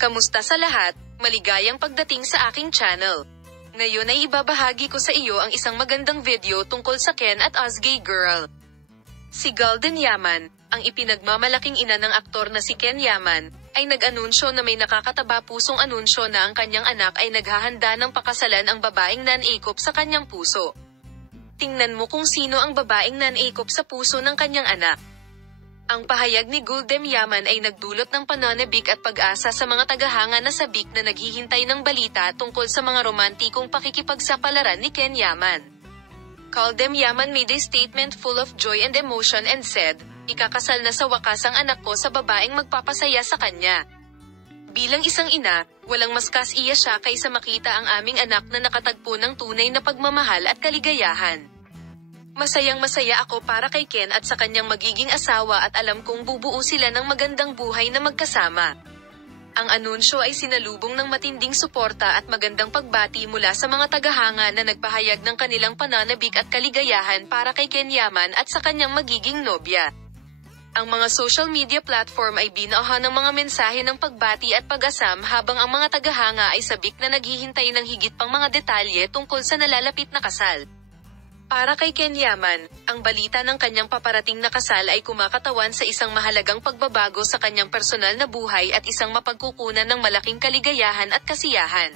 Kamusta sa lahat? Maligayang pagdating sa aking channel. Ngayon ay ibabahagi ko sa iyo ang isang magandang video tungkol sa Ken at Ozgay Girl. Si Golden Yaman, ang ipinagmamalaking ina ng aktor na si Ken Yaman, ay nag-anunsyo na may nakakataba pusong anunsyo na ang kanyang anak ay naghahanda ng pakasalan ang babaeng nanakop sa kanyang puso. Tingnan mo kung sino ang babaeng nanakop sa puso ng kanyang anak. Ang pahayag ni Golden Yaman ay nagdulot ng pananabik at pag-asa sa mga tagahanga na sabik na naghihintay ng balita tungkol sa mga romantikong pakikipagsapalaran ni Ken Yaman. Golden Yaman made a statement full of joy and emotion and said, "Ikakasal na sa wakas ang anak ko sa babaeng magpapasaya sa kanya." Bilang isang ina, walang mas kasiya siya kaysa makita ang aming anak na nakatagpo ng tunay na pagmamahal at kaligayahan. Masayang-masaya ako para kay Ken at sa kanyang magiging asawa at alam kong bubuo sila ng magandang buhay na magkasama. Ang anunsyo ay sinalubong ng matinding suporta at magandang pagbati mula sa mga tagahanga na nagpahayag ng kanilang pananabik at kaligayahan para kay Ken Yaman at sa kanyang magiging nobya. Ang mga social media platform ay binuohan ng mga mensahe ng pagbati at pag-asam habang ang mga tagahanga ay sabik na naghihintay ng higit pang mga detalye tungkol sa nalalapit na kasal. Para kay Ken Yaman, ang balita ng kanyang paparating na kasal ay kumakatawan sa isang mahalagang pagbabago sa kanyang personal na buhay at isang mapagkukunan ng malaking kaligayahan at kasiyahan.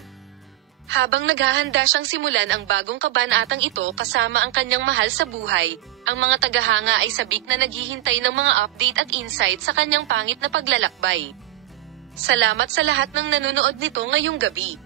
Habang naghahanda siyang simulan ang bagong kabanatang ito kasama ang kanyang mahal sa buhay, ang mga tagahanga ay sabik na naghihintay ng mga update at insight sa kanyang pangit na paglalakbay. Salamat sa lahat ng nanonood nito ngayong gabi.